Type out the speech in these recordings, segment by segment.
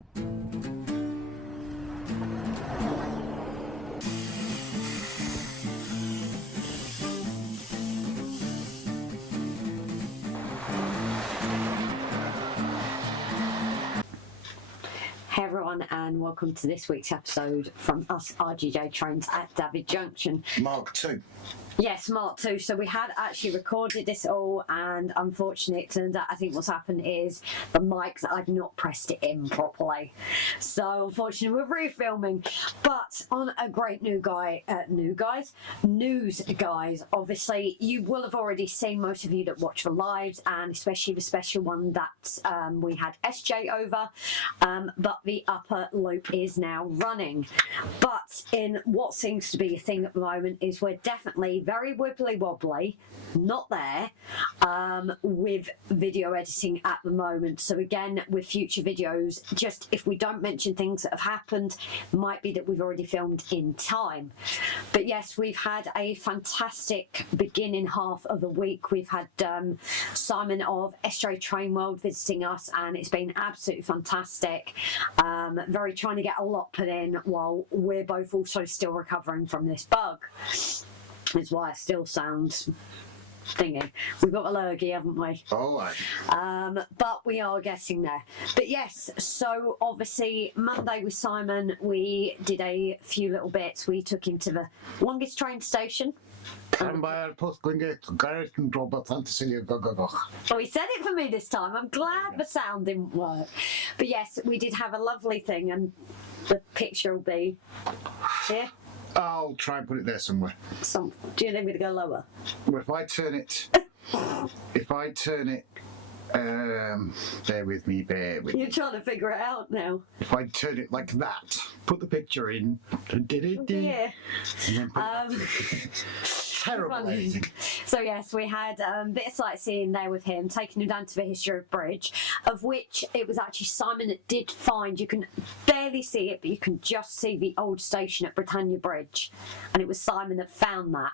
Hey everyone, and welcome to this week's episode from us RGJ Trains at David Junction. Mark 2. Yes, Mark 2. So we had actually recorded this all, and unfortunately it turns out I think what's happened is the mics, I've not pressed it in properly. So unfortunately we're refilming, but on a great news guys, obviously you will have already seen, most of you that watch the lives, and especially the special one that we had SJ over, but the upper loop is now running. But in what seems to be a thing at the moment is we're definitely very wibbly wobbly, not there, with video editing at the moment. So again, with future videos, just if we don't mention things that have happened, might be that we've already filmed in time. But yes, we've had a fantastic beginning half of the week. We've had Simon of SJ Train World visiting us, and it's been absolutely fantastic. Very trying to get a lot put in while we're both also still recovering from this bug. That's why I still sound thingy. We've got allergy, haven't we? Oh, aye. But we are getting there. But yes, so obviously Monday with Simon, we did a few little bits. We took him to the longest train station. Oh, he said it for me this time. I'm glad the sound didn't work. But yes, we did have a lovely thing, and the picture will be here. I'll try and put it there somewhere. Do you need me to go lower? Well, if I turn it, bear with me. You're trying to figure it out now. If I turn it like that, put the picture in, yeah. And then put terrible editing. So yes, we had a bit of sightseeing there with him, taking him down to the history of bridge, of which it was actually Simon that did find. You can barely see it, but you can just see the old station at Britannia Bridge, and it was Simon that found that.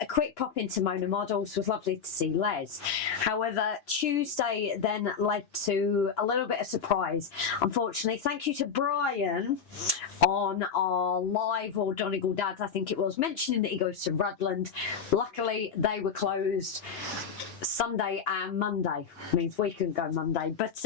A quick pop into Mona Models, was lovely to see Les. However, Tuesday then led to a little bit of surprise. Unfortunately, thank you to Brian on our live, or Donegal Dads I think it was, mentioning that he goes to Rutland. Luckily they were closed Sunday and Monday, means we couldn't go Monday, but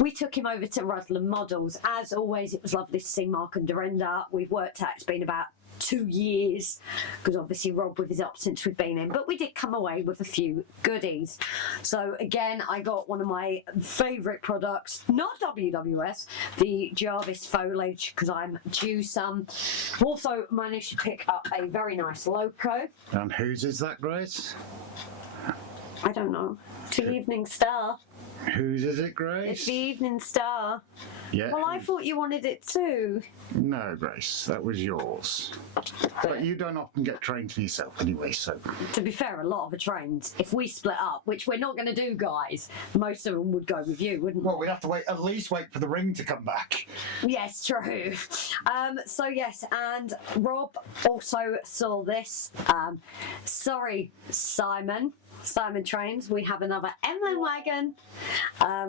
we took him over to Rutland Models. As always, it was lovely to see Mark and Dorinda. We've worked out, it's been about 2 years, because obviously Rob with his up since we've been in, but we did come away with a few goodies. So again, I got one of my favourite products, not WWS, the Jarvis foliage, because I'm due some. Also managed to pick up a very nice loco. And whose is that, Grace? I don't know. To Evening Star. Whose is it, Grace? It's the Evening Star. Yeah. Well, I thought you wanted it too. No, Grace, that was yours. But you don't often get trained for yourself anyway, so. To be fair, a lot of the trains, if we split up, which we're not going to do, guys, most of them would go with you, wouldn't we? Well, we'd have to at least wait for the ring to come back. Yes, true. So yes, and Rob also saw this. Sorry, Simon Trains, we have another Emlyn wagon,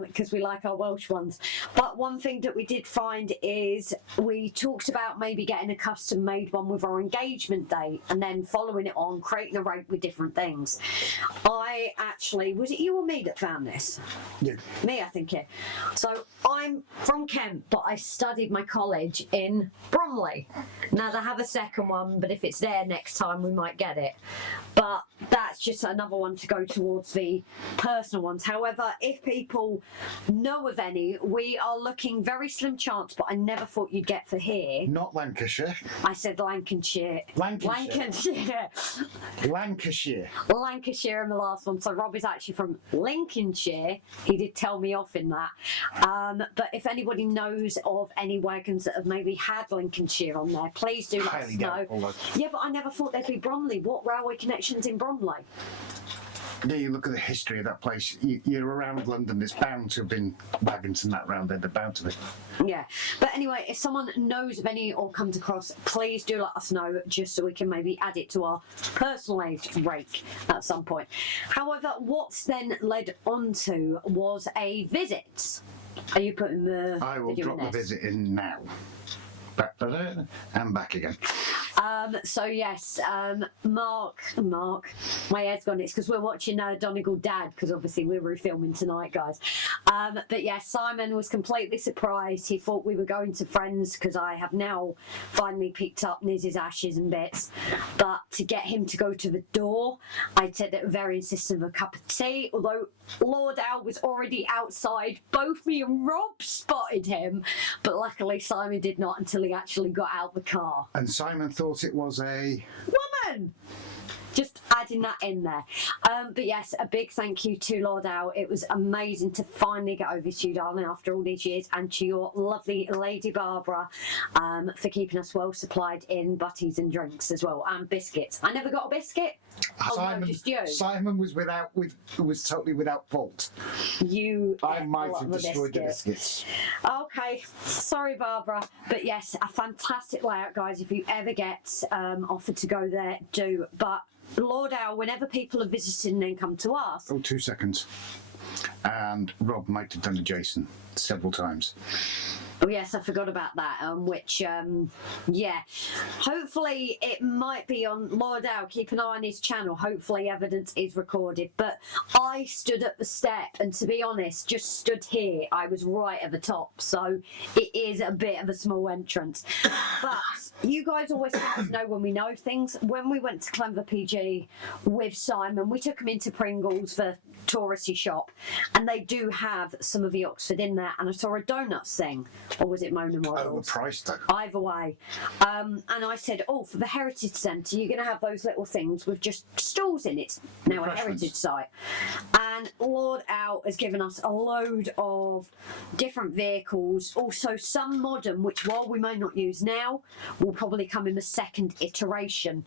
because we like our Welsh ones. But one thing that we did find is we talked about maybe getting a custom made one with our engagement date, and then following it on, creating a rate with different things. I actually, was it you or me that found this? Yeah. Me, I think, yeah. So I'm from Kent, but I studied my college in Bromley. Now they have a second one, but if it's there next time we might get it. But that's just another one to go towards the personal ones. However, if people know of any, we are looking very slim chance, but I never thought you'd get for here. Not Lancashire. I said Lancashire. Lancashire. Lancashire in the last one. So Rob is actually from Lincolnshire. He did tell me off in that. But if anybody knows of any wagons that have maybe had Lincolnshire on there, please do let us know. Yeah, but I never thought there'd be Bromley. What railway connections in Bromley? Yeah, you look at the history of that place. You're around London, there's bound to have been wagons and that round there. They're bound to be. Yeah, but anyway, if someone knows of any or comes across, please do let us know, just so we can maybe add it to our personalised rake at some point. However, what's then led on to was a visit Are you putting the I will video drop in the this? visit in now. Back and back again. So yes, Mark, my head's gone. It's because we're watching Donegal Dad, because obviously we're refilming tonight, guys. But yes, Simon was completely surprised. He thought we were going to Friends, because I have now finally picked up Niz's ashes and bits. But to get him to go to the door, I said that very insistent of a cup of tea. Although Lord Al was already outside, both me and Rob spotted him, but luckily Simon did not until he actually got out the car. And Simon thought it was a woman. Just adding that in there. But yes, a big thank you to Lord Al. It was amazing to finally get over to you, darling, after all these years, and to your lovely Lady Barbara for keeping us well supplied in butties and drinks as well, and biscuits. I never got a biscuit. Simon, no, just you. Simon was was totally without fault. I might have destroyed the biscuits. Okay, sorry Barbara, but yes, a fantastic layout, guys. If you ever get offered to go there, do. But Lord Al, whenever people are visiting and come to us. Oh, 2 seconds. And Rob might have done a Jason several times. Oh yes, I forgot about that. Which, yeah, hopefully it might be on Lord Al. Keep an eye on his channel. Hopefully evidence is recorded. But I stood at the step, and to be honest, just stood here. I was right at the top, so it is a bit of a small entrance. But you guys always let us know when we know things. When we went to Clenver PG with Simon, we took him into Pringles, the touristy shop, and they do have some of the Oxford in there. And I saw a donuts thing. Or was it Mona Models? Overpriced though. Either way. And I said, oh, for the Heritage Centre, you're going to have those little things with just stalls in it. Now a heritage site. And Lord Al has given us a load of different vehicles. Also some modern, which while we may not use now, will probably come in the second iteration.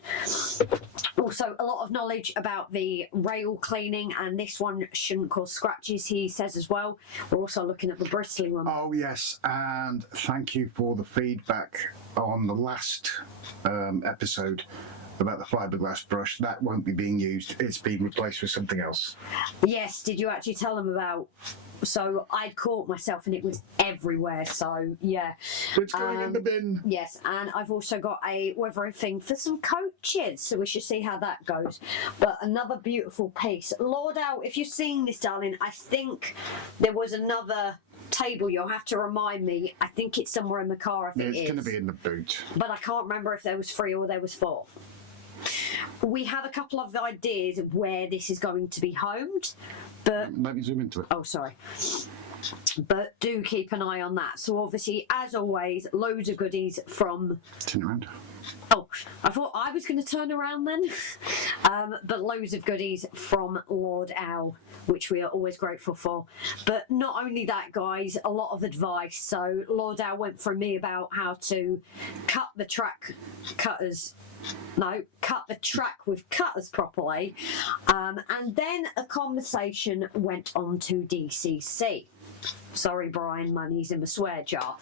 Also a lot of knowledge about the rail cleaning, and this one shouldn't cause scratches, he says as well. We're also looking at the bristly one. Oh yes, and thank you for the feedback on the last episode about the fiberglass brush. That won't be being used. It's being replaced with something else. Yes, did you actually tell them about? So I'd caught myself and it was everywhere, so yeah. It's going in the bin. Yes, and I've also got a weathering thing for some coaches, so we should see how that goes. But another beautiful piece. Lord Al, if you're seeing this, darling, I think there was another table. You'll have to remind me. I think it's somewhere in the car. I think it's going to be in the boot. But I can't remember if there was 3 or there was 4. We have a couple of ideas of where this is going to be homed, but let me zoom into it. Oh, sorry. But do keep an eye on that. So obviously, as always, loads of goodies from. Turn around. Oh, I thought I was going to turn around then. But loads of goodies from Lord Al, which we are always grateful for. But not only that, guys, a lot of advice. So Lord Al went through me about how to cut the track cutters. No, cut the track with cutters properly. And then a conversation went on to DCC. Sorry, Brian, money's in the swear jar.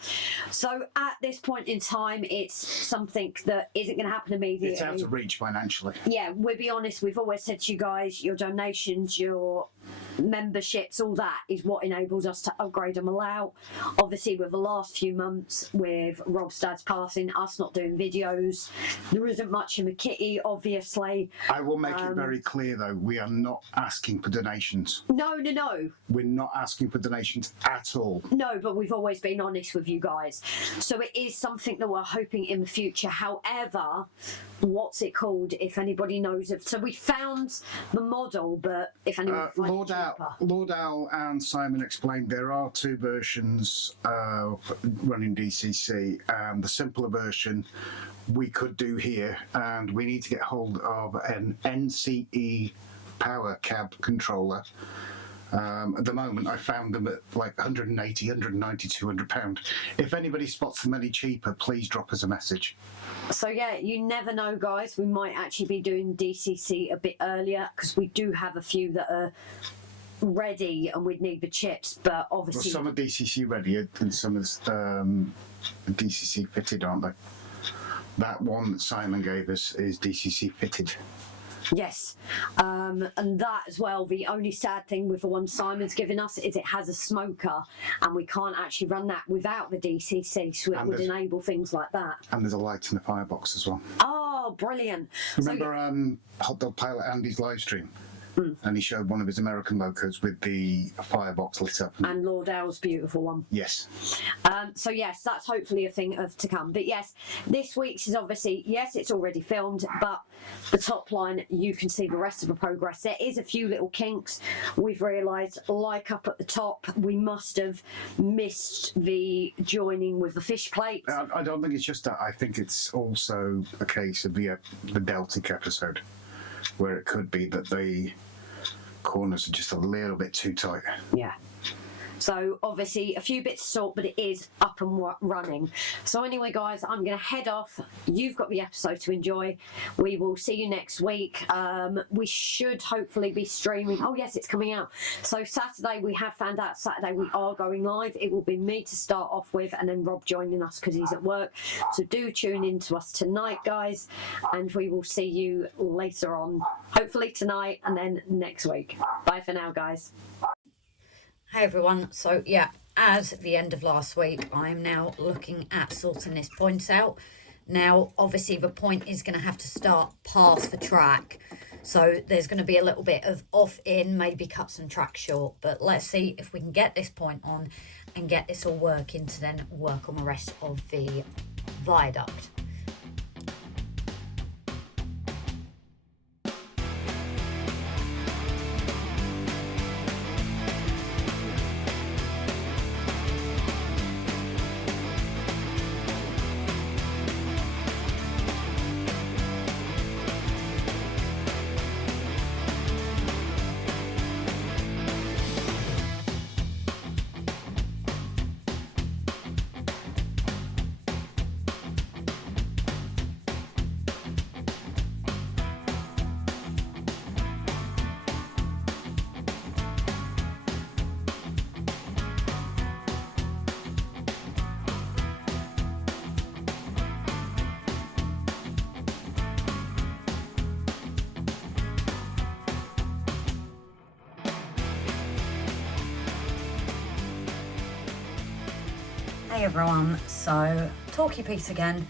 So at this point in time, it's something that isn't going to happen immediately. It's out of reach financially. Yeah, we'll be honest, we've always said to you guys, your donations, your memberships, all that is what enables us to upgrade and allow. Obviously, with the last few months, with Rob's dad's passing, us not doing videos, there isn't much in the kitty, obviously. I will make it very clear, though, we are not asking for donations. No. We're not asking for donations at all. No, but we've always been honest with you guys. So it is something that we're hoping in the future. However, what's it called, if anybody knows it? So we found the model, but if anyone finds it cheaper. Lord Al and Simon explained there are 2 versions running DCC, and the simpler version we could do here, and we need to get hold of an NCE power cab controller. At the moment, I found them at like 180, 190, 200 pound. If anybody spots them any cheaper, please drop us a message. So yeah, you never know, guys. We might actually be doing DCC a bit earlier, because we do have a few that are ready and we'd need the chips, but obviously... Well, some are DCC ready and some are DCC fitted, aren't they? That one that Simon gave us is DCC fitted. Yes, and that as well, the only sad thing with the one Simon's given us is it has a smoker, and we can't actually run that without the DCC, so it would enable things like that. And there's a light in the firebox as well. Oh, brilliant. Remember Hot Dog Pilot Andy's live stream? And he showed one of his American locos with the firebox lit up. And Lord Owl's beautiful one. Yes. So yes, that's hopefully a thing of to come. But yes, this week's is obviously, yes, it's already filmed, but the top line, you can see the rest of the progress. There is a few little kinks. We've realised, like up at the top, we must have missed the joining with the fish plate. I don't think it's just that. I think it's also a case of the Deltic episode, where it could be that the corners are just a little bit too tight. Yeah. So obviously a few bits to sort, but it is up and running. So anyway, guys, I'm going to head off. You've got the episode to enjoy. We will see you next week. We should hopefully be streaming. Oh yes, it's coming out. So Saturday, we have found out Saturday we are going live. It will be me to start off with, and then Rob joining us because he's at work. So do tune in to us tonight, guys, and we will see you later on, hopefully tonight and then next week. Bye for now, guys. Hey everyone, so yeah, as the end of last week, I'm now looking at sorting this point out. Now, obviously the point is going to have to start past the track, so there's going to be a little bit of off-in, maybe cut some track short, but let's see if we can get this point on and get this all working to then work on the rest of the viaduct. Hey everyone, so Talkie Piece again.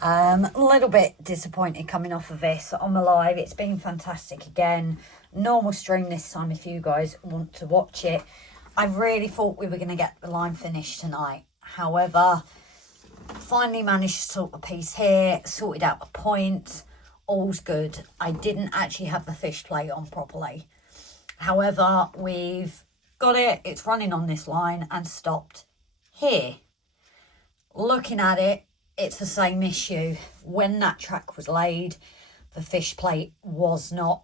A little bit disappointed coming off of this on the live. It's been fantastic again. Normal stream this time if you guys want to watch it. I really thought we were going to get the line finished tonight. However, finally managed to sort a piece here, sorted out a point. All's good. I didn't actually have the fish plate on properly. However, we've got it. It's running on this line and stopped here. Looking at it, it's the same issue. When that track was laid, the fish plate was not,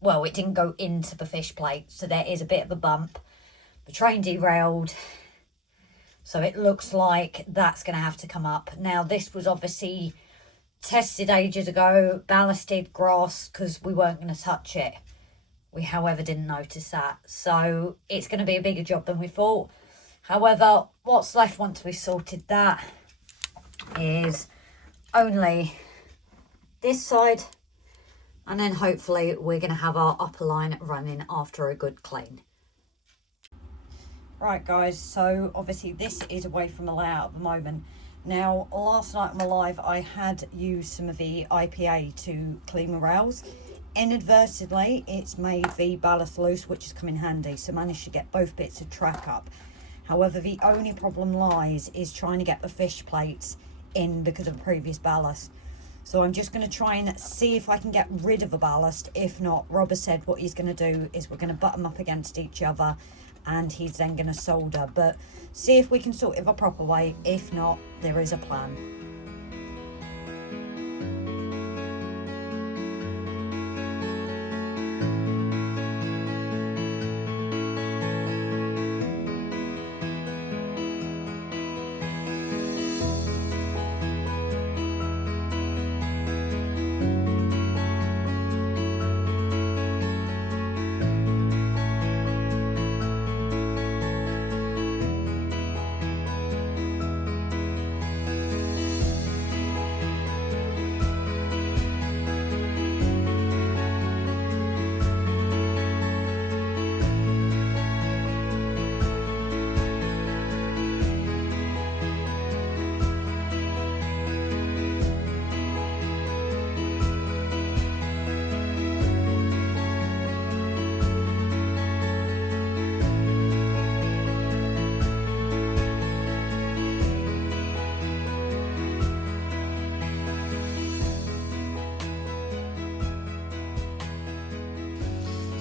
well, it didn't go into the fish plate, so there is a bit of a bump. The train derailed, so it looks like that's going to have to come up. Now, this was obviously tested ages ago, ballasted grass, because we weren't going to touch it. We, however, didn't notice that. So it's going to be a bigger job than we thought. However, what's left once we've sorted that is only this side, and then hopefully we're going to have our upper line running after a good clean. Right guys, so obviously this is away from the layout at the moment. Now, last night on my live I had used some of the IPA to clean the rails. Inadvertently, it's made the ballast loose, which has come in handy, so managed to get both bits of track up. However, the only problem lies is trying to get the fish plates in because of the previous ballast. So I'm just going to try and see if I can get rid of the ballast. If not, Rob has said what he's going to do is we're going to butt them up against each other and he's then going to solder. But see if we can sort it the proper way. If not, there is a plan.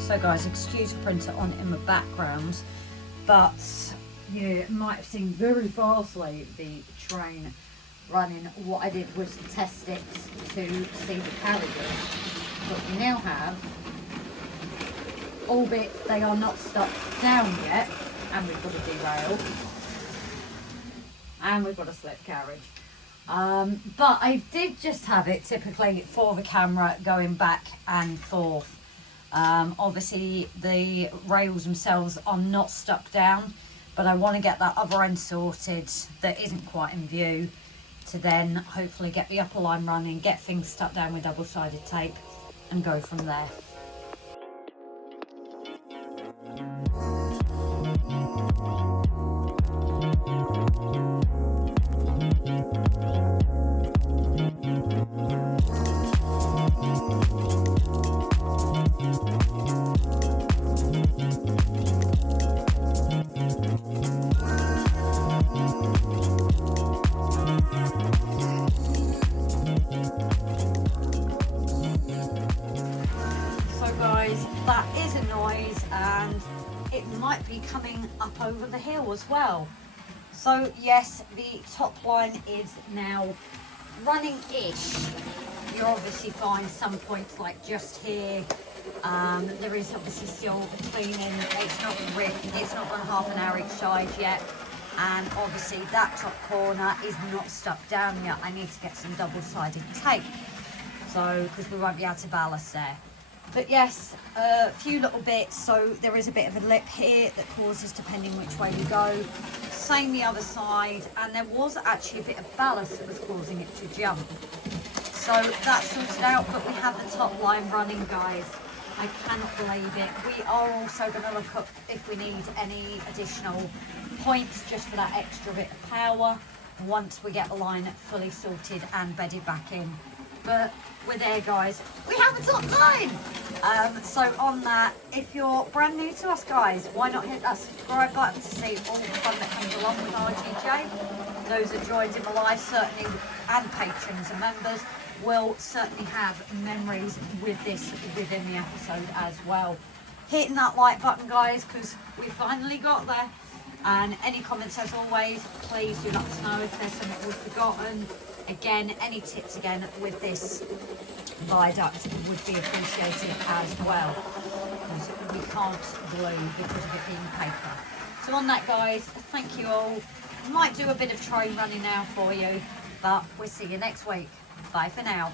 So guys, excuse the printer on in the background, but you might have seen very fastly the train running. What I did was test it to see the carriages. But we now have, albeit they are not stuck down yet, and we've got a derail, and we've got a slip carriage. But I did just have it typically for the camera going back and forth. Obviously the rails themselves are not stuck down, but I want to get that other end sorted that isn't quite in view, to then hopefully get the upper line running, get things stuck down with double-sided tape and go from there. That is a noise, and it might be coming up over the hill as well. So yes, the top line is now running-ish. You'll obviously find some points like just here. There is obviously still cleaning. It's not ripped. It's not gone half an hour each side yet. And obviously that top corner is not stuck down yet. I need to get some double-sided tape, so because we won't be able to ballast there. But yes, a few little bits. So there is a bit of a lip here that causes, depending which way we go. Same the other side, and there was actually a bit of ballast that was causing it to jump. So that's sorted out, but we have the top line running, guys. I cannot believe it. We are also going to look up if we need any additional points just for that extra bit of power once we get the line fully sorted and bedded back in. But we're there, guys. We have a top line. So on that, if you're brand new to us, guys, why not hit that subscribe button to see all the fun that comes along with RGJ. Those that joined in the live, certainly, and patrons and members, will certainly have memories with this within the episode as well. Hitting that like button, guys, because we finally got there. And any comments, as always, please do let us know if there's something we've forgotten. Again, any tips again with this viaduct would be appreciated as well, because we can't glue because of it being paper. So on that, guys, thank you all. Might do a bit of train running now for you, but we'll see you next week. Bye for now.